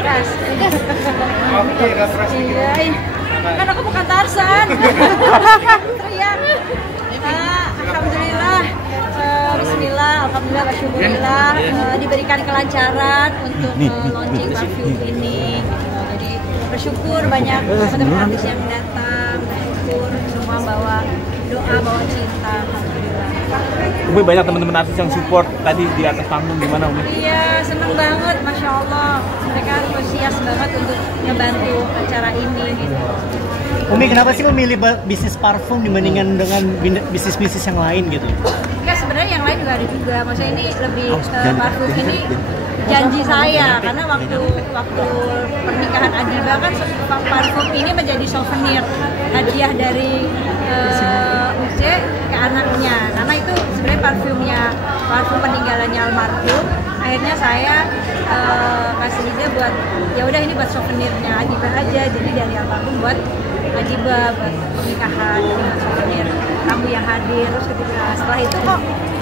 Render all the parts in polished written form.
Gas. Iya, kan aku bukan Tarzan. Teriak. Alhamdulillah. Bismillah, alhamdulillah, alhamdulillah diberikan kelancaran untuk launching parfum ini. Jadi bersyukur banyak teman-teman artis yang datang, bersyukur semua bawa doa, bawa cinta. Umi, banyak teman-teman artis yang support tadi di atas panggung, gimana Umi? Iya, seneng banget, Masya Allah. Mereka antusias banget untuk ngebantu acara ini gitu. Umi, kenapa sih memilih bisnis parfum dibandingkan dengan bisnis-bisnis yang lain gitu? Ya sebenarnya yang lain juga ada juga. Maksudnya ini lebih parfum ini janji saya, karena waktu pernikahan Adiba kan parfum ini menjadi souvenir hadiah dari UC ke anaknya, karena itu sebenarnya parfum peninggalannya almarhum. Akhirnya saya kasih ide buat ya udah ini buat souvenirnya Adiba aja, jadi dari almarhum buat Adiba, buat pernikahan, souvenir tamu yang hadir. Terus ketika setelah itu kok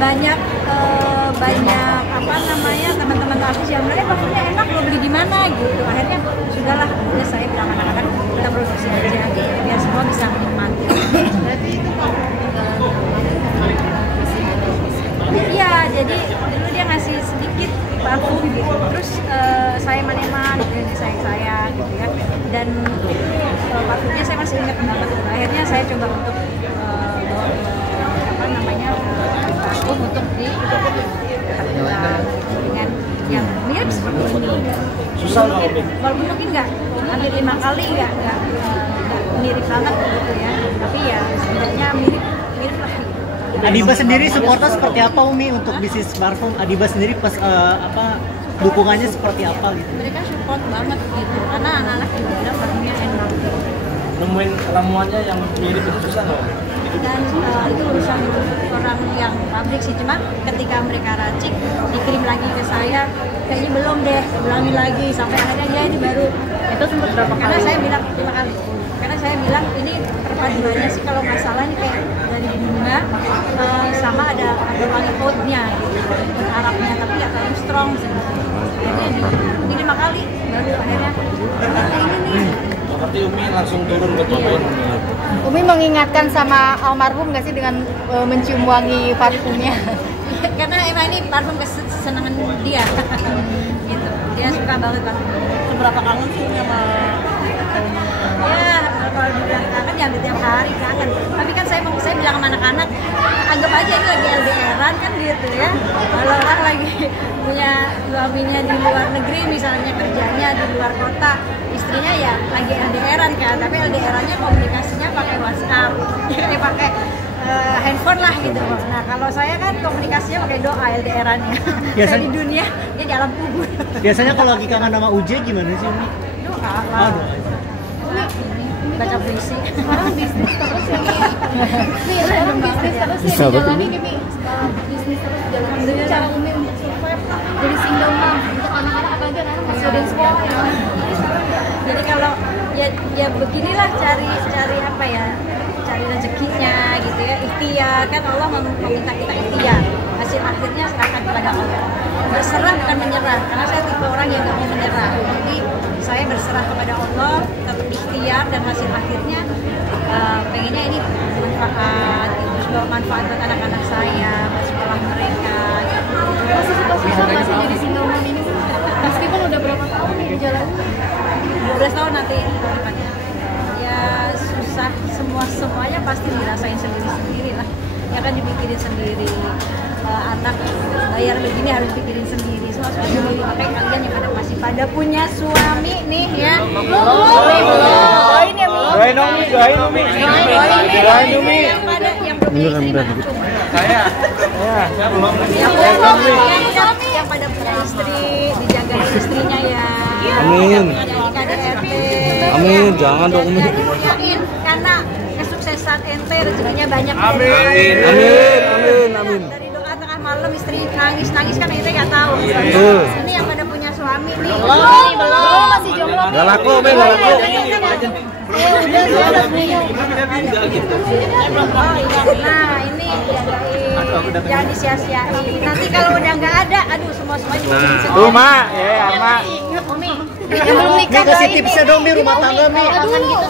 banyak apa namanya teman-teman artis yang bilang parfumnya enak, lo beli di mana gitu. Akhirnya sudahlah, ya saya bilang anak-anak kita produksi aja gitu, biar semua bisa menikmati. Iya, jadi dulu dia ngasih sedikit parfum gitu, terus saya maneman dari saya gitu ya, dan parfumnya saya masih ingat banget. Akhirnya saya coba untuk bawa apa namanya parfum untuk di dengan yang mirip seperti ini. Susah nggak? Walaupun mungkin nggak hampir 5 kali nggak mirip banget gitu ya, tapi ya sebenarnya mirip lah. Adiba sendiri supportnya seperti apa Umi untuk bisnis parfum? Adiba sendiri pas dukungannya seperti apa gitu? Mereka support banget gitu, karena anak-anak juga bilang parfumnya enak. Nemuin ramuannya yang mirip itu susah nggak? Dan itu urusan orang yang pabrik sih, cuma ketika mereka racik dikirim lagi ke saya, kayaknya belum deh, ulangin lagi sampai akhirnya ya ini baru. Itu sempat berapa kali? Karena saya bilang 5 kali. Karena saya bilang ini perpaduannya sih kalau nggak salah ini kayak dari bunga sama ada wangi oatnya gitu, oat Arabnya, tapi nggak terlalu strong sih. Akhirnya ini 5 kali baru akhirnya ini nih. Berarti Umi langsung turun buat cobain. Umi mengingatkan sama almarhum nggak sih dengan mencium wangi parfumnya? Karena emang ini parfum kesenangan dia. Gitu. Dia suka banget parfum. Seberapa kangen sih sama? Ya, kalau dibilang kangen ya tiap hari kangen. Tapi kan saya bilang sama anak-anak, anggap aja ini lagi LDR-an kan gitu ya. Kalau orang lagi punya suaminya di luar negeri, misalnya kerjanya di luar kota, istrinya ya lagi LDR-an kan, tapi LDR-annya komunikasinya pakai WhatsApp, pakai handphone lah gitu. Nah kalau saya kan komunikasinya pakai doa LDR-annya. Saya di dunia, dia di alam kubur. Biasanya kalau lagi kangen sama Uje gimana sih Umi? Doa. Doa. Baca puisi. Sekarang bisnis terus ya Mi. Sekarang bisnis terus ya dijalani nih Mi. Bisnis terus dijalani. Jadi cara Umi untuk survive jadi single mom untuk anak-anak, apalagi anak-anak masih ada di sekolah ya. Jadi kalau ya beginilah cari apa ya, cari rezekinya gitu ya, ikhtiar kan Allah meminta kita ikhtiar, hasil akhirnya serahkan kepada Allah. Berserah bukan menyerah, karena saya tipe orang yang gak mau menyerah, jadi saya berserah kepada Allah, tetap ikhtiar, dan hasil akhirnya pengennya ini bermanfaat, terus bawa manfaat buat anak-anak saya, buat sekolah mereka. Masih suka susah masih jadi single mom ini meskipun udah berapa tahun nih dijalani? 12 tahun nanti ya susah, semuanya pasti dirasain sendiri lah ya kan, dipikirin sendiri. Anak bayar begini harus pikirin sendiri, semua sendiri. Makanya kalian yang masih pada punya suami nih ya, doain ya Mi, Doain Umi. yang belum punya istri Saya yang pada punya istri, dijagain istrinya ya. Amin. Jadi KDRT. Amin, jangan dong Umi. Jadi yakin karena kesuksesan ente rezekinya banyak. Amin. Dari doa tengah malam istri nangis kan ente nggak tahu. Ini yang pada punya suami nih. Belum masih jomblo. Gak laku Umi, gak laku. Saya udah punya. Nah ini jagain, jangan disia-siain. Nanti kalau udah nggak ada, aduh semua juga Tuh mak, ya mak. Umi, Belum nikah Mi kasih tipsnya dong Mi rumah tangga Mi. Kangen gitu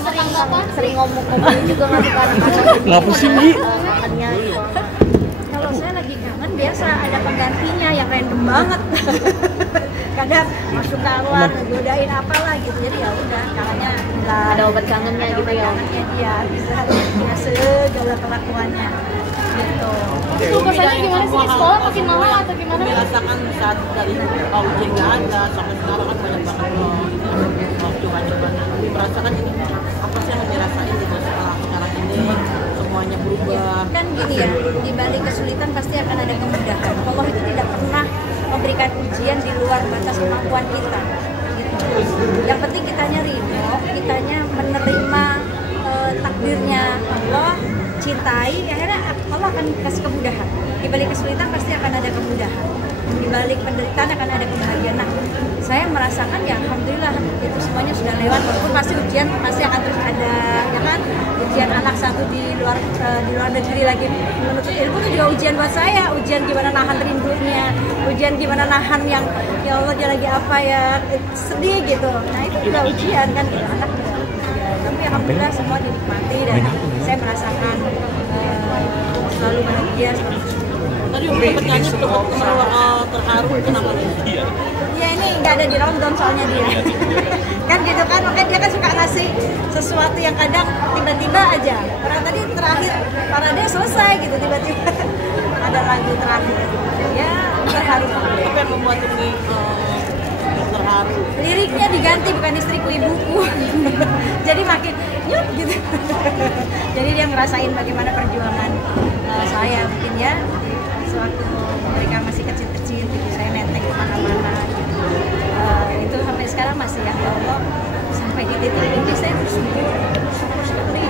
sering ngomong-ngomong juga nggak suka anak-anak. Ngapa sih Mi? Kangennya gitu. kalau saya lagi kangen biasa ada penggantinya yang random banget. Kadang masuk kamar, godain apalah gitu. Jadi ya udah, caranya Ada obat kangennya gitu ya. kangennya dia bisa segala kelakuannya gitu. Itu kesannya gimana sih? Sekolah makin mahal atau gimana? Merasakan saat dari ujian nggak ada sampai sekarang kan banyak banget loh coba-coba merasakan ini apa sih yang dirasain gitu setelah sekarang ini semuanya berubah. Kan gini ya, di balik kesulitan pasti akan ada kemudahan. Allah itu tidak pernah memberikan ujian di luar batas kemampuan kita gitu. Yang penting kitanya ridho, kitanya menerima takdirnya Allah, cintai, akhirnya Allah akan kasih kemudahan. Di balik kesulitan pasti akan ada kemudahan, di balik penderitaan akan ada kebahagiaan. Nah, saya merasakan ya alhamdulillah itu semuanya sudah lewat, walaupun pasti ujian masih akan terus ada, ya kan? Ujian anak satu di luar negeri lagi menuntut ilmu itu juga ujian buat saya, ujian gimana nahan rindunya, ujian gimana nahan yang ya Allah dia lagi apa ya, sedih gitu. Nah itu juga ujian kan gitu, anak juga ujian. Tapi alhamdulillah semua dinikmati dan saya merasakan selalu bahagia, selalu bersyukur. Tadi sempat nyanyi terharu kenapa nih? Ya ini nggak ada di Ramadan soalnya dia. Kan gitu kan, makanya dia kan suka ngasih sesuatu yang kadang tiba-tiba aja. Orang tadi terakhir parade selesai gitu, tiba-tiba ada lagu terakhir. Ya terharu. Apa yang membuat ini terharu? Liriknya diganti, bukan istriku ibuku. Jadi makin yuk gitu. Jadi dia ngerasain bagaimana perjuangan saya mungkin ya. Sewaktu mereka masih kecil-kecil gitu, saya netek kemana-mana gitu. Itu sampai sekarang masih ya Allah, sampai di titik ini saya bersyukur sekali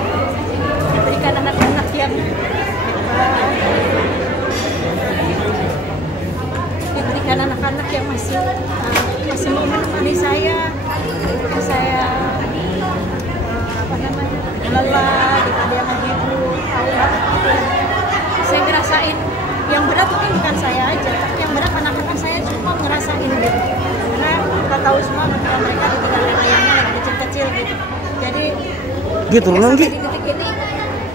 diberikan anak-anak yang diberikan anak-anak yang masih mau menemani saya lelah gitu, dia menghibur, saya ngerasain yang berat mungkin bukan saya aja, tapi yang berat anak-anak saya semua ngerasain gitu. Karena kita tahu semua ketika mereka ditinggalkan ayahnya lagi kecil-kecil gitu. Jadi Gitu sampai di titik ini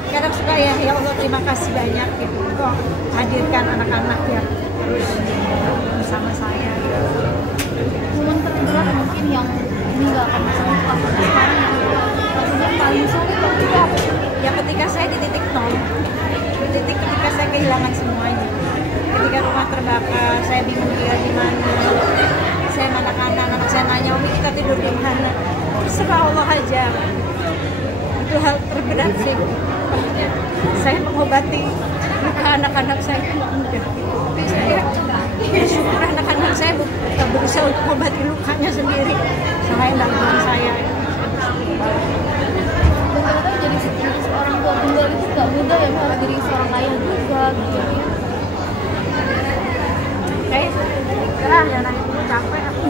kadang suka ya Allah terima kasih banyak gitu. Kok hadirkan anak-anak yang terus bersama saya. Momen terberat mungkin yang ini nggak akan bisa lupa sampai sekarang. Maksudnya paling sulit waktu itu apa? Ya ketika saya di titik nol, ketika saya kehilangan semuanya, ketika rumah terbakar, saya bingung tinggal di mana, saya anak saya nanya Umi kita tidur di mana, serah Allah aja. Itu hal terberat sih. Maksudnya saya mengobati luka anak-anak saya itu nggak mudah. Saya syukur anak-anak saya berusaha untuk mengobati lukanya sendiri selain bantuan saya. Ternyata jadi seorang tua tunggal itu nggak mudah ya, harus jadi seorang ayah juga gitu ya. Oke, ya nanti dulu capek aku.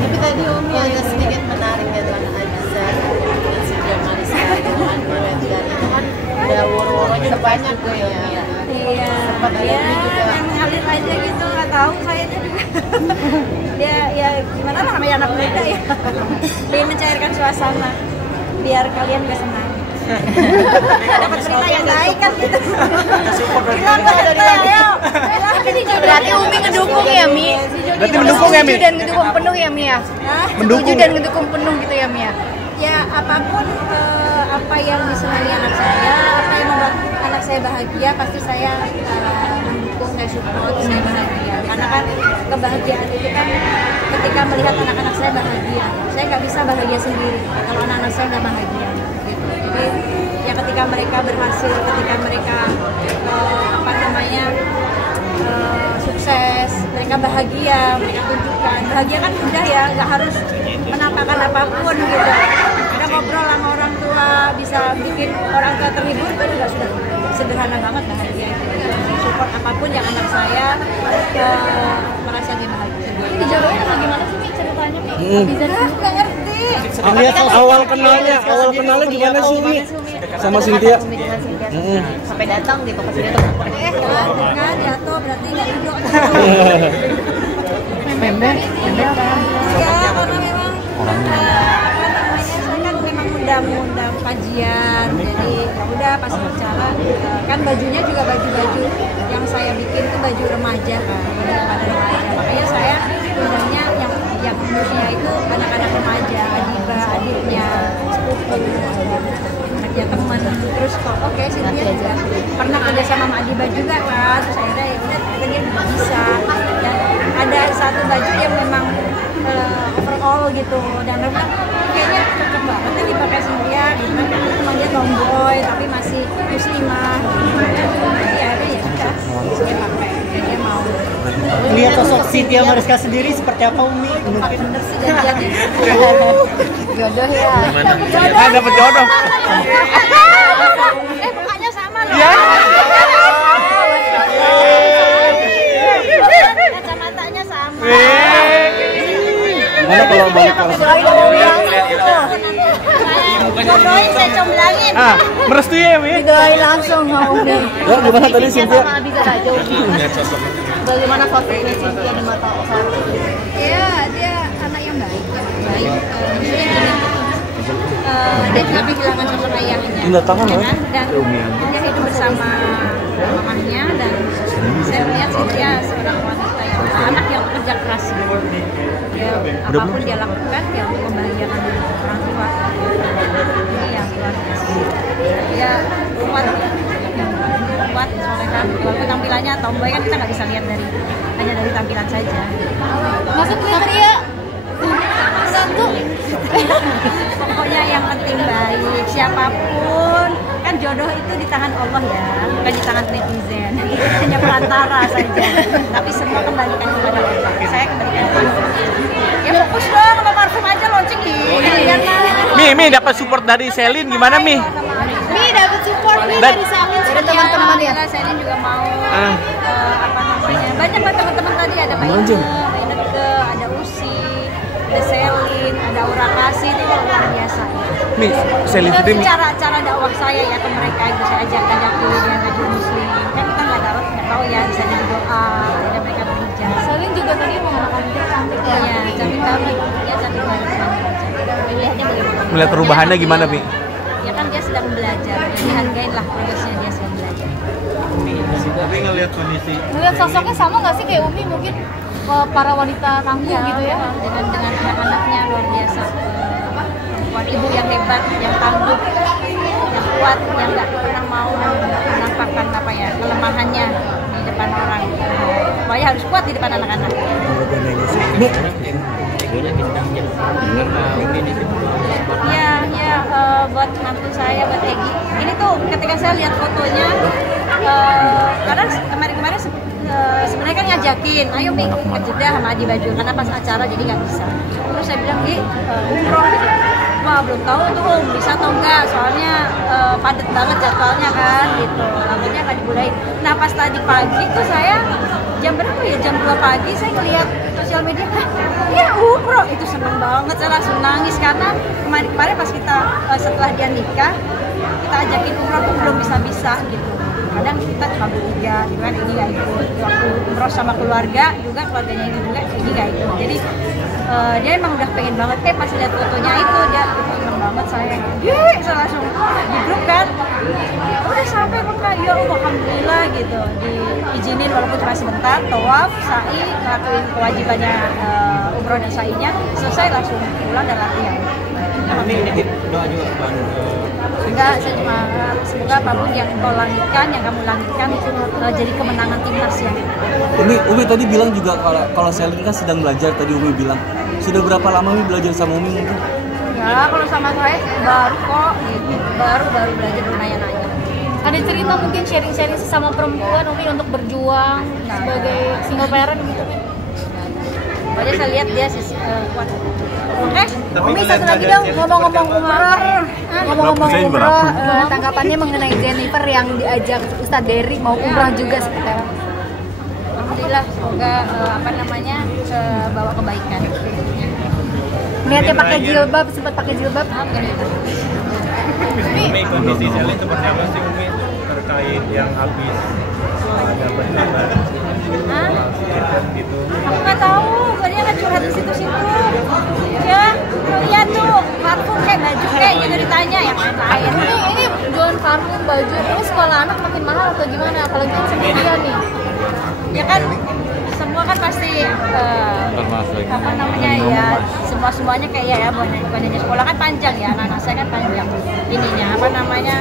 Tapi tadi Umi agak sedikit menarik ya dengan Aziza dan si Jamal sekali dengan Malaysia itu kan udah woro-woronya banyak tuh ya. Iya, ya yang ngalir aja gitu, nggak tahu kayaknya juga. Dia ya gimana lah namanya anak muda ya. Dia mencairkan suasana biar kalian gak senang. Dapat cerita yang baik kan gitu. Bilang dari ayo. Berarti Umi ngedukung ya Mi? Berarti mendukung ya Mi? Dan ngedukung penuh ya Mi ya? Mendukung. Dan ngedukung penuh gitu ya Mi ya? Ya apapun apa yang disenangi anak saya, apa yang membuat anak saya bahagia, pasti saya mendukung, saya support, saya bahagia. Karena kan kebahagiaan itu kan ketika melihat anak-anak saya bahagia, saya nggak bisa bahagia sendiri kalau anak-anak saya nggak bahagia. Gitu. Jadi ya ketika mereka berhasil, ketika mereka sukses, mereka bahagia, mereka tunjukkan. Bahagia kan mudah ya, nggak harus menampakkan apapun gitu. Ada ngobrol sama orang tua, bisa bikin orang tua terhibur, itu juga sudah sederhana banget bahagia itu. Support apapun yang anak saya merasa dia bahagia. Dijabarin atau gimana sih Mi ceritanya Mi? Bisa Nggak ngerti. Lihat Awal kenalnya gimana sih Umi? Sama Cynthia? Sampai datang gitu ke sini tuh. Kan jatuh berarti nggak duduk. member Ya karena memang apa namanya saya kan memang undang kajian, jadi ya udah pas acara kan bajunya juga baju yang saya bikin tuh baju remaja kan, pada remaja. Makanya saya undangnya yang umurnya itu anak-anak remaja, adiknya, sepupu, anaknya teman. Terus kok oke sih dia juga pernah kerja sama Adiba juga kan, terus akhirnya ya udah ternyata dia juga bisa. Dan ada satu baju yang memang overall gitu, dan memang kayaknya cocok banget nih dipakai Cynthia gitu kan, memang dia tomboy tapi masih muslimah gitu. Jadi akhirnya ya udah dia pakai, dia mau. lihat sosok Cynthia Mariska sendiri seperti apa Umi? Mungkin Bener sih jadiannya. Jodoh ya. Dapat jodoh. Mukanya sama loh. Ya. Kacamatanya sama. Gimana kalau balik ke Jodohin saya comblangin. merestui ya Mi? Didoain langsung sama Umi. Ya, gimana tadi Cynthia? Sama Abi gak jauh. Bagaimana sosoknya Cynthia di mata orang? Ya, dia anak yang baik. Maksudnya gini, dia tidak kehilangan sosok ayahnya. Indah tangan ya loh. kan? Dan dia hidup bersama mamahnya, dan saya lihat Cynthia seorang wanita yang anak yang kerja keras. Dia apapun dia lakukan ya untuk membahagiakan orang tua. Ini yang luar biasa. Dia kuat soalnya kan, walaupun tampilannya tomboy kan kita nggak bisa lihat hanya dari tampilan saja. Masuk kriteria satu. Pokoknya yang penting baik, siapapun kan jodoh itu di tangan Allah ya, bukan di tangan netizen. Hanya perantara saja, tapi semua kembalikan kepada Allah. Saya kembalikan kepada Allah. Ya fokus dong sama parfum aja launching gini. Mi dapat support dari Selin gimana Mi? Mi dapat support nih Dan- dari Selin Ada teman-teman ya. Saya juga mau apa namanya? Banyak banget teman-teman tadi, ada Mbak Ineke, ada Usi, ada Selin, ada Aura Kasih, itu luar biasa. Mi, Selin Itu sendiri Mi. cara dakwah saya ya ke mereka, itu saya ajak kuliah baju muslim. Kan kita nggak tahu ya, bisa jadi doa, ada mereka berhijab. Selin juga tadi mengenakan hijab cantik ya. Iya, cantik banget. Ya cantik banget. Melihatnya bagaimana? Melihat perubahannya gimana Mi? Ya kan dia sedang belajar, jadi hargain lah progresnya dia sedang belajar. Tapi ngelihat kondisi. Melihat sosoknya sama nggak sih kayak Umi mungkin para wanita tangguh gitu ya? Dengan anak-anaknya luar biasa. Buat ibu yang hebat, yang tangguh, yang kuat, yang nggak pernah mau menampakkan apa ya kelemahannya di depan orang. Pokoknya harus kuat di depan anak-anak. Ya, buat mantu saya, buat Egi. Ini tuh ketika saya lihat fotonya, karena kemarin-kemarin sebenarnya kan ngajakin, ayo Mi ke Jeddah sama Adi Baju, karena pas acara jadi nggak bisa. Terus saya bilang, Gi, umroh gitu. Wah, belum tahu tuh bisa atau enggak, soalnya padat banget jadwalnya kan gitu. Akhirnya nggak dibolehin. Nah pas tadi pagi tuh saya jam berapa ya, jam 2 pagi saya ngeliat sosial media, ya umroh, itu seneng banget, saya langsung nangis karena kemarin pas kita setelah dia nikah kita ajakin umroh tuh belum bisa gitu. Kadang kita cuma bertiga, gitu kan, Egi gak ikut. Waktu umroh sama keluarganya itu juga Egi gak ikut. Jadi dia emang udah pengen banget, pas lihat fotonya itu dia seneng banget, saya langsung di grup kan, udah sampai kok Kak, ya alhamdulillah gitu, diizinin walaupun cuma sebentar, tawaf, sa'i, ngelakuin kewajibannya umroh dan sa'inya, selesai langsung pulang dan latihan. Ini doa juga buat Enggak, saya cuma semoga apapun yang kau langitkan, yang kamu langitkan jadi kemenangan timnas ya. Umi tadi bilang juga kalau Selin kan sedang belajar, tadi Umi bilang. Sudah berapa lama Umi belajar sama Umi mungkin? Ya, kalau sama saya baru kok, gitu. baru belajar nanya-nanya. Ada cerita mungkin sharing-sharing sama perempuan Umi untuk berjuang sebagai single parent gitu kan? Pokoknya saya lihat dia kuat. Oke, Umi satu lagi dong, ngomong-ngomong umroh, tanggapannya mengenai Jennifer yang diajak Ustadz Dery mau umrah juga seperti apa? Alhamdulillah, semoga bawa kebaikan. niatnya pakai jilbab, sempat pakai jilbab. Umi, kondisi Sally seperti apa sih Umi terkait yang habis dapat kabar gitu? Aku nggak tahu, dia kan curhat di situ-situ. Ya, lihat tuh parfum kayak baju kayak gitu ditanya ya lain. Ini jualan parfum, baju, ini sekolah anak makin mahal atau gimana? Apalagi kan sama dia nih. Ya kan semua kan pasti apa namanya ya semuanya kayak ya bukan hanya sekolah kan panjang ya, anak-anak saya kan panjang ininya apa namanya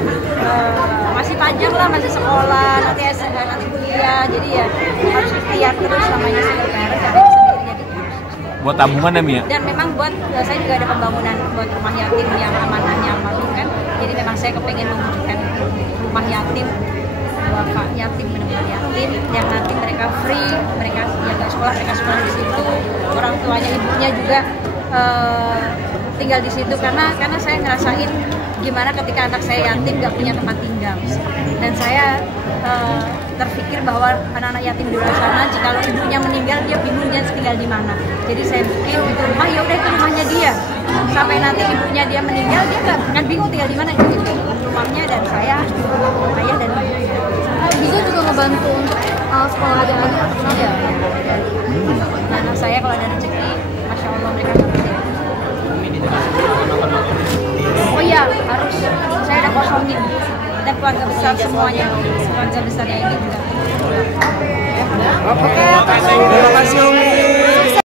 masih panjang lah, masih sekolah, nanti kuliah, jadi ya harus ikhtiar terus namanya single parent jadi sendiri jadi Buat tabungan ya Mia? dan memang buat saya juga ada pembangunan buat rumah yatim yang amanahnya almarhum kan, jadi memang saya kepengen mewujudkan rumah yatim bapak yatim, benar-benar yatim yang nanti mereka free, mereka yang nggak sekolah mereka sekolah di situ, orang tuanya ibunya juga tinggal di situ karena saya ngerasain gimana ketika anak saya yatim nggak punya tempat tinggal dan saya terpikir bahwa anak-anak yatim di luar sana jika ibunya meninggal dia bingung dia tinggal di mana, jadi saya bikin itu rumah, ya udah itu rumahnya dia sampai nanti ibunya dia meninggal dia nggak bingung tinggal di mana, itu rumahnya dan saya ayah dan ibunya. Bisa juga ngebantu untuk sekolah adik-adik atau gimana? Iya. Anak saya kalau ada rezeki, masya Allah mereka nggak kerja. Oh iya harus, saya udah kosongin dan keluarga besar semuanya, keluarga besarnya ini juga. Terima kasih Umi.